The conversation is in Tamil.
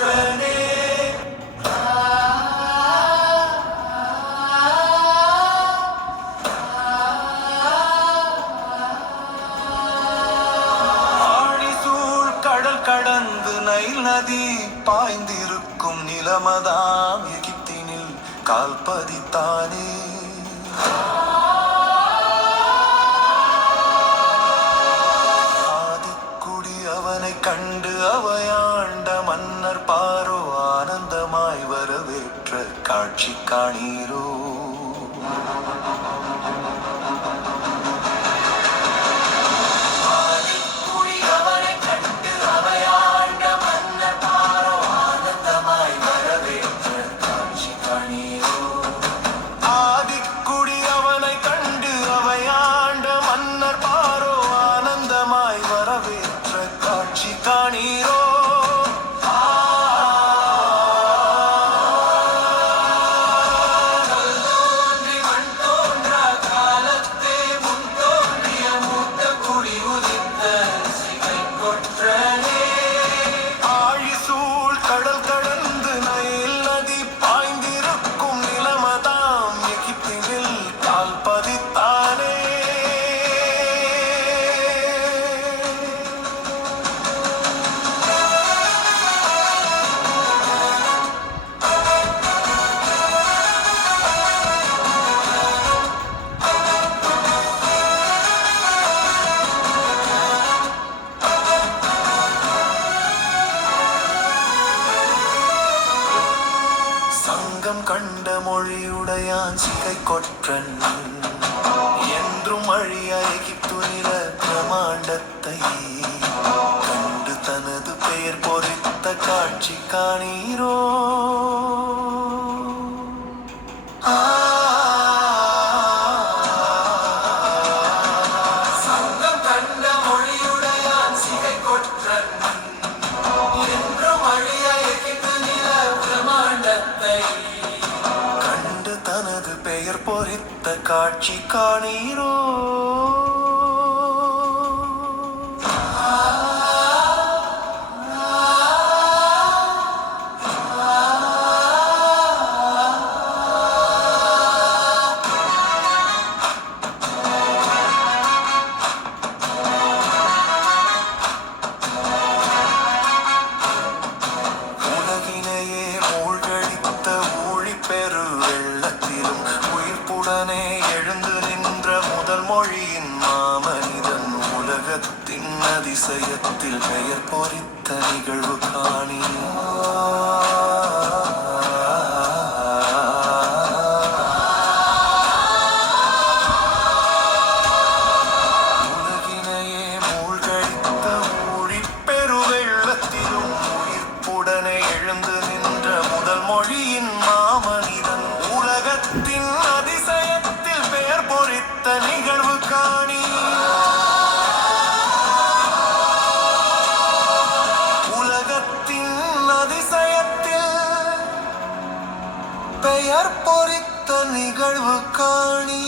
கொற்றனே ஆழிசூழ் கடல் கடந்து நைல் நதி பாய்ந்திருக்கும் நிலமதாம் எகிப்தினில் கால்பதித்தானே. ஆதிக்குடி அவனை கண்டு அவையாண்ட மன்னர் பாரோ ஆனந்தமாய் வரவேற்ற காட்சி காணீரோ. கண்ட மொழியுடையான் சிகை கொற்றன் என்றும் அழிய எகிப்து நில பிரமாண்டத்தை கண்டு தனது பெயர் பொறித்த காட்சி காணீரோ. சங்கம் கண்ட மொழியுடையான் சிகை கொற்றன் என்றும் அழிய எகிப்து நில பிரமாண்டத்தை தனது பெயர் பொறித்த காட்சி காணீரோ. உலகினையே மூழ்கடித்த ஊழி பெரு வெள்ளத்திலும் உயிர்ப்புடனே எழுந்து நின்ற முதல் மொழியின் மாமனிதன் உலகத்தின் அதிசயத்தில் பெயர் பொறித்த நிகழ்வு காணி. உலகினையே மூழ்கடித்த ஊழி பெரு வெள்ளத்திலும் உயிர்ப்புடனே எழுந்து நின்ற முதல் மொழியின் மாமனிதன் உலகத்தின் அதிசயத்தில் பெயர் பொறித்த நிகழ்வு காணி. உலகத்தின் அதிசயத்தில் பெயர் பொறித்த நிகழ்வு காணி.